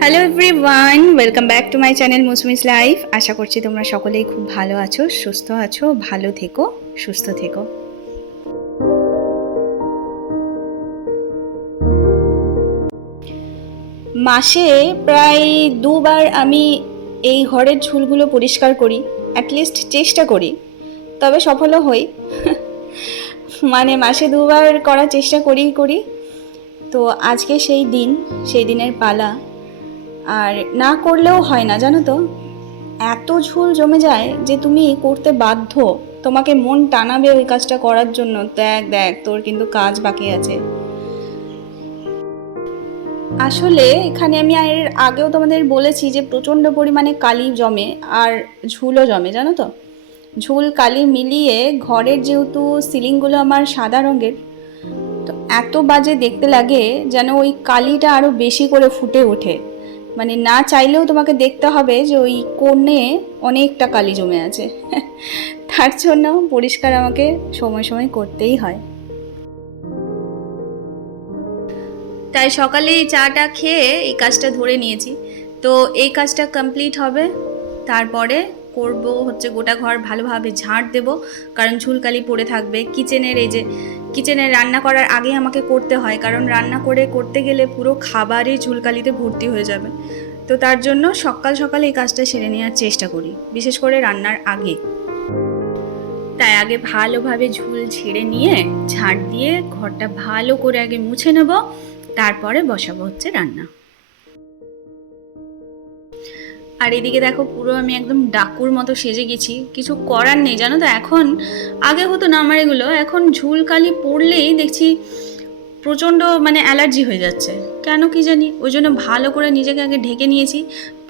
Hello everyone, welcome back to my channel Mousumi's life. আশা করছি তোমরা সকলেই খুব ভালো আছো, সুস্থ আছো। ভালো থেকো, সুস্থ থেকো। মাসে প্রায় দুবার আমি এই ঘরের ঝুলগুলো পরিষ্কার করি, অ্যাটলিস্ট চেষ্টা করি, তবে সফলও হই। মানে মাসে দুবার করার চেষ্টা করি। তো আজকে সেই দিনের পালা। আর না করলেও হয় না, জানো তো, এত ঝুল জমে যায় যে তুমি করতে বাধ্য। তোমাকে মন টানাবে ওই কাজটা করার জন্য, দেখ দেখ তোর কিন্তু কাজ বাকি আছে। আসলে এখানে আমি এর আগেও তোমাদের বলেছি যে প্রচণ্ড পরিমাণে কালি জমে আর ঝুলও জমে, জানো তো। ঝুল কালি মিলিয়ে ঘরের যেহেতু সিলিংগুলো আমার সাদা রঙের, তো এত বাজে দেখতে লাগে যেন ওই কালিটা আরও বেশি করে ফুটে ওঠে। মানে না চাইলেও তোমাকে দেখতে হবে যে ওই কোণে অনেকটা কালি জমে আছে। তার জন্য পরিষ্কার আমাকে সময় সময় করতেই হয়। তাই সকালে এই চাটা খেয়ে এই কাজটা ধরে নিয়েছি। তো এই কাজটা কমপ্লিট হবে, তারপরে করব হচ্ছে গোটা ঘর ভালোভাবে ঝাঁট দেব, কারণ ঝুলকালি পড়ে থাকবে। কিচেনে রান্না করার আগে আমাকে করতে হয়, কারণ রান্না করতে গেলে পুরো খাবারই ঝুলকালিতে ভর্তি হয়ে যাবে। তো তার জন্য সকাল সকাল এই কাজটা সেরে নেওয়ার চেষ্টা করি, বিশেষ করে রান্নার আগে। তাই আগে ভালোভাবে ঝুল ঝেড়ে নিয়ে ঝাঁট দিয়ে ঘরটা ভালো করে আগে মুছে নেব, তারপরে বসাবো হচ্ছে রান্না। আর এদিকে দেখো, পুরো আমি একদম ডাকুর মতো সেজে গেছি। কিছু করার নেই, জানো তো। এখন আগে হতো না আমার এগুলো, এখন ঝুলকালি পড়লেই দেখছি প্রচণ্ড মানে অ্যালার্জি হয়ে যাচ্ছে, কেন কি জানি। ওই জন্য ভালো করে নিজেকে আগে ঢেকে নিয়েছি।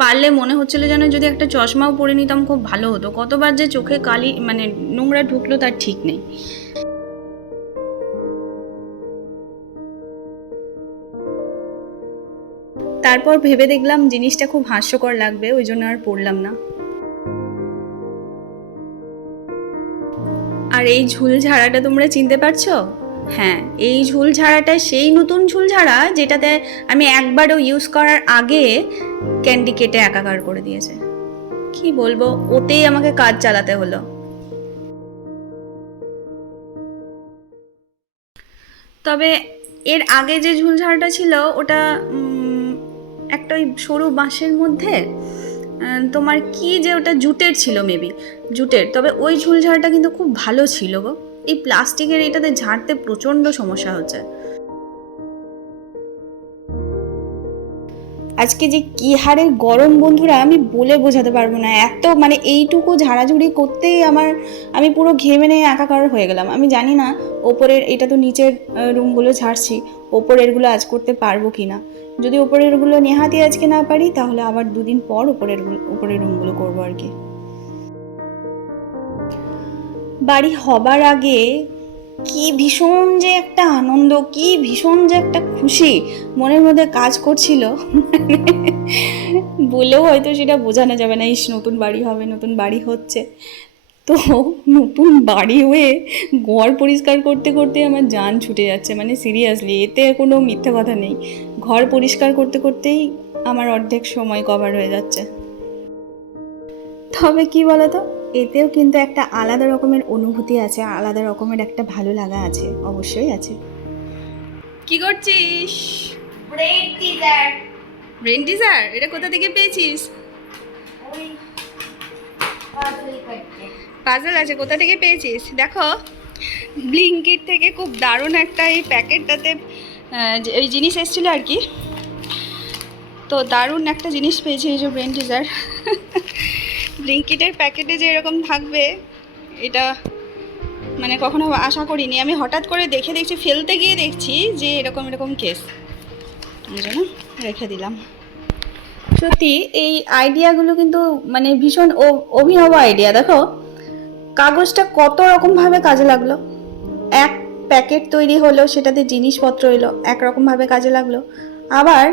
পারলে মনে হচ্ছিল যেন যদি একটা চশমাও পরে নিতাম খুব ভালো হতো। কতবার যে চোখে কালি মানে নোংরা ঢুকলো তার ঠিক নেই। তারপর ভেবে দেখলাম জিনিসটা খুব হাস্যকর লাগবে, ওই জন্য আর পড়লাম না। আর এই ঝুল ঝাড়াটা তোমরা চিনতে পারছো? হ্যাঁ, এই ঝুল ঝাড়াটা সেই নতুন ঝুল ঝাড়া যেটাতে আমি একবারও ইউজ করার আগে ক্যান্ডি কেটে একাকার করে দিয়েছে। কি বলবো, ওতেই আমাকে কাজ চালাতে হলো। তবে এর আগে যে ঝুল ঝাড়াটা ছিল ওটা একটা ওই সরু বাঁশের মধ্যে তোমার কি যে ওটা জুটের ছিল, মেবি জুটের। তবে ওই ঝুল ঝাড়াটা কিন্তু খুব ভালো ছিল গো। এই প্লাস্টিকের এটাতে ঝাড়তে প্রচণ্ড সমস্যা হচ্ছে। আজকে যে কি হারে গরম বন্ধুরা, আমি বলে বোঝাতে পারবো না। এত মানে এইটুকু ঝাড়াঝুড়ি করতেই আমি পুরো ঘেমে নিয়ে একাকার হয়ে গেলাম। আমি জানি না ওপরের, এটা তো নিচের রুমগুলো ঝাড়ছি, ওপরেরগুলো আজ করতে পারবো কি না। যদি ওপরেরগুলো নেহাতি আজকে না পারি, তাহলে আবার দুদিন পর উপরের রুমগুলো করবো আর কি। বাড়ি হবার আগে কি ভীষণ যে একটা আনন্দ, কি ভীষণ যে একটা খুশি মনের মধ্যে কাজ করছিল, বলেও হয়তো সেটা বোঝানো যাবে না। ইস, নতুন বাড়ি হবে, নতুন বাড়ি হচ্ছে। তো নতুন বাড়ি হয়ে ঘর পরিষ্কার করতে করতে আমার জান ছুটে যাচ্ছে, মানে সিরিয়াসলি, এতে কোনো মিথ্যে কথা নেই। ঘর পরিষ্কার করতে করতেই আমার অর্ধেক সময় কভার হয়ে যাচ্ছে। তবে কি বলতো, এতেও কিন্তু একটা আলাদা রকমের অনুভূতি আছে, আলাদা রকমের একটা ভালো লাগা আছে, অবশ্যই আছে। কি করছিস? Bread teaser. Brain teaser? এটা কোথা থেকে পেয়েছিস? ওই পাজল করতে। পাজল আছে, কোথা থেকে পেয়েছিস? দেখো, ব্লিঙ্কিট থেকে খুব দারুণ একটা এই প্যাকেটটাতে ওই জিনিস এসেছিলো আর কি। তো দারুণ একটা জিনিস পেয়েছি, এই যে ব্রেন টিজার। ব্লিঙ্কিটের প্যাকেটে যে এরকম থাকবে, এটা মানে কখনো আশা করিনি। আমি হঠাৎ করে দেখছি, ফেলতে গিয়ে দেখছি যে এরকম এরকম কেস, এই জন্য রেখে দিলাম। সত্যি এই আইডিয়াগুলো কিন্তু মানে ভীষণ অভিনব আইডিয়া। দেখো, কাগজটা কত রকমভাবে কাজে লাগলো। এক প্যাকেট তৈরি হলো, সেটাতে জিনিসপত্র এলো, একরকমভাবে কাজে লাগলো। আবার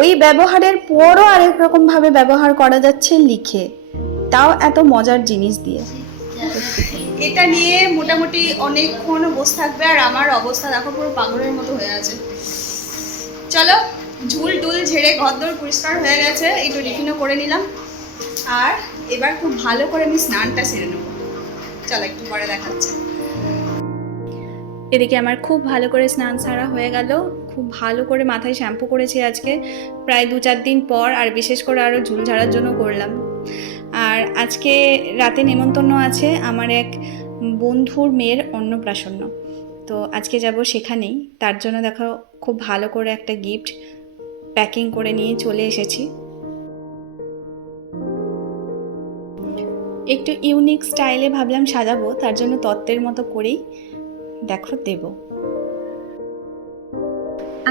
ওই ব্যবহারের পরও আরেক রকমভাবে ব্যবহার করা যাচ্ছে লিখে, তাও এত মজার জিনিস দিয়ে। এটা নিয়ে মোটামুটি অনেকক্ষণ বসে থাকবে, আর আমার অবস্থা দেখো পুরো পাগলের মতো হয়ে আছে। চলো ঝুল টুল ঝেড়ে ঘরদোর পরিষ্কার হয়ে গেছে, একটু টিফিনও করে নিলাম। আর এবার খুব ভালো করে আমি স্নানটা সেরে নেবো। চলো একটু পরে দেখাচ্ছে। এদিকে আমার খুব ভালো করে স্নান সারা হয়ে গেল, খুব ভালো করে মাথায় শ্যাম্পু করেছি আজকে প্রায় 2-4 দিন পর, আর বিশেষ করে আরও ঝুল ঝাড়ার জন্য করলাম। আর আজকে রাতে নেমন্তন্ন আছে আমার এক বন্ধুর মেয়ের অন্নপ্রাশন, তো আজকে যাব সেখানেই। তার জন্য দেখো খুব ভালো করে একটা গিফট প্যাকিং করে নিয়ে চলে এসেছি। একটু ইউনিক স্টাইলে ভাবলাম সাজাবো, তার জন্য তত্ত্বের মতো করেই দেখো দেব।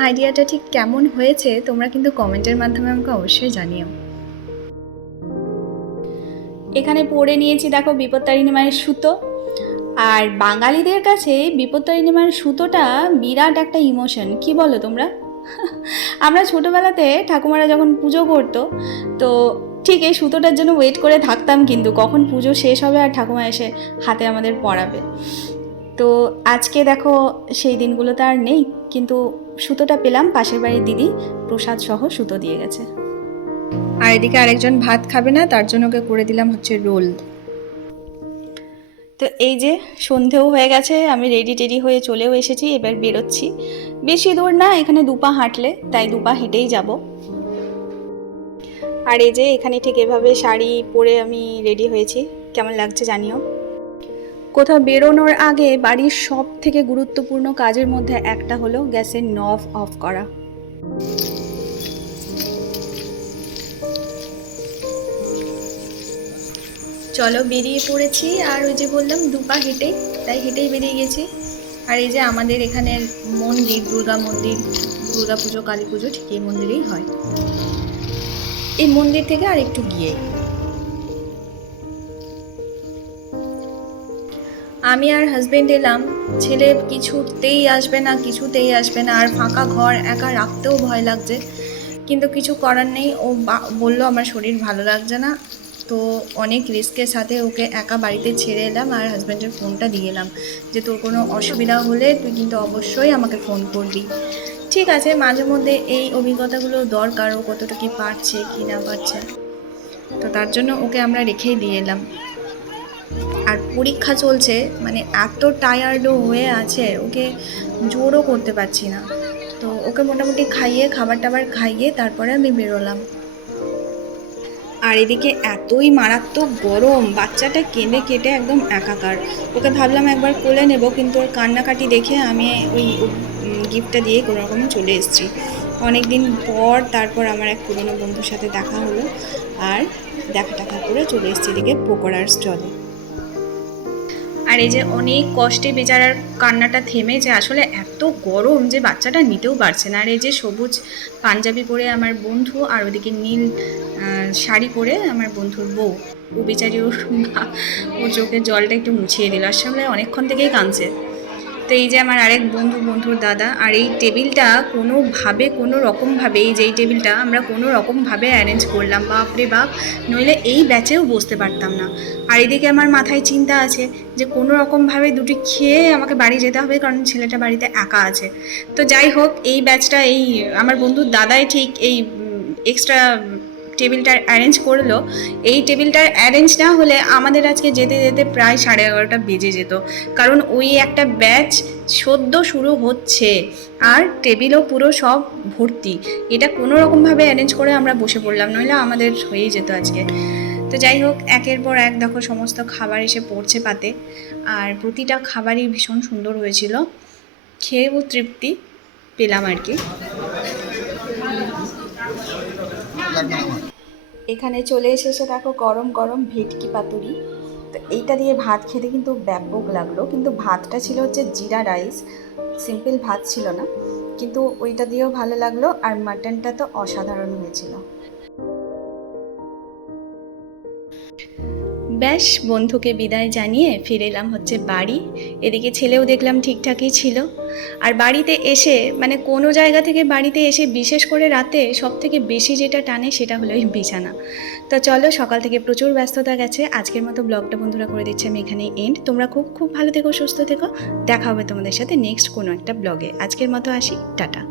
আইডিয়াটা ঠিক কেমন হয়েছে তোমরা কিন্তু কমেন্টের মাধ্যমে আমাকে অবশ্যই জানিও। এখানে পরে নিয়েছি দেখো বিপত্তারিণী মায়ের সুতো। আর বাঙালিদের কাছে বিপত্তারিণী মায়ের সুতোটা বিরাট একটা ইমোশন, কি বলো তোমরা? আমরা ছোটোবেলাতে ঠাকুমারা যখন পুজো করতো, তো ঠিক এই সুতোটার জন্য ওয়েট করে থাকতাম কিন্তু কখন পুজো শেষ হবে আর ঠাকুমা এসে হাতে আমাদের পরাবে। তো আজকে দেখো সেই দিনগুলো তো আর নেই, কিন্তু সুতোটা পেলাম, পাশের বাড়ির দিদি প্রসাদ সহ সুতো দিয়ে গেছে। আর এদিকে আরেকজন ভাত খাবে না, তার জন্য ওকে করে দিলাম হচ্ছে রোল। তো এই যে সন্ধেও হয়ে গেছে, আমি রেডি টেডি হয়ে চলেও এসেছি, এবার বেরোচ্ছি। বেশি দূর না, এখানে 2 পা হাঁটলে, তাই 2 পা হেঁটেই যাব। আর এই যে এখানে ঠিক এভাবে শাড়ি পরে আমি রেডি হয়েছি, কেমন লাগছে জানিও। কোথাও বেরোনোর আগে বাড়ির সব থেকে গুরুত্বপূর্ণ কাজের মধ্যে একটা হলো গ্যাসের নব অফ করা। চলো বেরিয়ে পড়েছি, আর ওই যে বললাম 2 পা হেঁটেই, তাই হেঁটেই বেরিয়ে গেছি। আর এই যে আমাদের এখানের মন্দির, দুর্গা মন্দির, দুর্গা পুজো কালী পুজো ঠিক এই মন্দিরেই হয়। এই মন্দির থেকে আর একটু গিয়ে আমি আর হাজবেন্ড এলাম। ছেলে কিছুতেই আসবে না, কিছুতেই আসবে না, আর ফাঁকা ঘর একা রাখতেও ভয় লাগছে, কিন্তু কিছু করার নেই। ও বললো আমার শরীর ভালো লাগছে না, তো অনেক রিস্কের সাথে ওকে একা বাড়িতে ছেড়ে এলাম। আর হাজব্যান্ডের ফোনটা দিয়ে এলাম যে তোর কোনো অসুবিধা হলে তুই কিন্তু অবশ্যই আমাকে ফোন করবি। ঠিক আছে, মাঝে মধ্যে এই অভিজ্ঞতাগুলো দরকার, ও কতটা কি পারছে কি না পারছে, তো তার জন্য ওকে আমরা রেখেই দিয়ে এলাম। আর পরীক্ষা চলছে, মানে এত টায়ার্ডও হয়ে আছে, ওকে জোরও করতে পারছি না, তো ওকে মোটামুটি খাইয়ে খাবার টাবার খাইয়ে তারপরে আমি বেরোলাম। আর এদিকে এতই মারাত্মক গরম, বাচ্চাটা কেঁদে কেটে একদম একাকার। ওকে ভাবলাম একবার কোলে নেব, কিন্তু ওর কান্নাকাটি দেখে আমি ওই গিফটটা দিয়ে কোনো রকমে চলে এসেছি। অনেক দিন পর তারপর আমার এক পুরনো বন্ধুর সাথে দেখা হলো, আর দেখা করে চলে এসেছি এদিকে পকোড়ার স্টলে। আর এই যে অনেক কষ্টে বেচারার কান্নাটা থেমেছে, আসলে এত গরম যে বাচ্চাটা নিতেও পারছে না। আর এই যে সবুজ পাঞ্জাবি পরে আমার বন্ধু, আর ওদিকে নীল শাড়ি পরে আমার বন্ধুর বউ, ও বেচারি ওর চোখের জলটা একটু মুছিয়ে দিল, আসলে অনেকক্ষণ থেকেই কাঁদছে। তো এই যে আমার আরেক বন্ধুর দাদা, আর এই টেবিলটা কোনো রকমভাবে এই যে এই টেবিলটা আমরা কোনো রকমভাবে অ্যারেঞ্জ করলাম, বাপরে বাপ, নইলে এই ব্যাচেও বসতে পারতাম না। আর এদিকে আমার মাথায় চিন্তা আছে যে কোনো রকমভাবে দুটি খেয়ে আমাকে বাড়ি যেতে হবে, কারণ ছেলেটা বাড়িতে একা আছে। তো যাই হোক, এই ব্যাচটা এই আমার বন্ধুর দাদাই ঠিক এই এক্সট্রা টেবিলটা অ্যারেঞ্জ করলো। এই টেবিলটার অ্যারেঞ্জ না হলে আমাদের আজকে যেতে যেতে প্রায় 11:30 বেজে যেত, কারণ ওই একটা ব্যাচ সদ্য শুরু হচ্ছে আর টেবিলও পুরো সব ভর্তি। এটা কোনো রকমভাবে অ্যারেঞ্জ করে আমরা বসে পড়লাম, নইলে আমাদের হয়েই যেত আজকে। তো যাই হোক, একের পর এক দেখো সমস্ত খাবার এসে পড়ছে পাতে, আর প্রতিটা খাবারই ভীষণ সুন্দর হয়েছিল, খেয়েও তৃপ্তি পেলাম আর কি। এখানে চলে এসেছে দেখো গরম গরম ভেটকি পাতুরি। তো এইটা দিয়ে ভাত খেতে কিন্তু ব্যাপক লাগলো, কিন্তু ভাতটা ছিল হচ্ছে জিরা রাইস, সিম্পল ভাত ছিল না, কিন্তু ওইটা দিয়েও ভালো লাগলো। আর মাটনটা তো অসাধারণ হয়েছিল। ব্যাস বন্ধুকে বিদায় জানিয়ে ফিরে এলাম হচ্ছে বাড়ি। এদিকে ছেলেও দেখলাম ঠিকঠাকই ছিল। আর বাড়িতে এসে মানে কোনো জায়গা থেকে বাড়িতে এসে বিশেষ করে রাতে সব থেকে বেশি যেটা টানে সেটা হলো এই বিছানা। তো চলো, সকাল থেকে প্রচুর ব্যস্ততা গেছে, আজকের মতো ব্লগটা বন্ধুরা করে দিচ্ছি আমি এখানেই এন্ড। তোমরা খুব ভালো থেকো, সুস্থ থেকো, দেখা হবে তোমাদের সাথে নেক্সট কোনো একটা ব্লগে। আজকের মতো আসি, টাটা।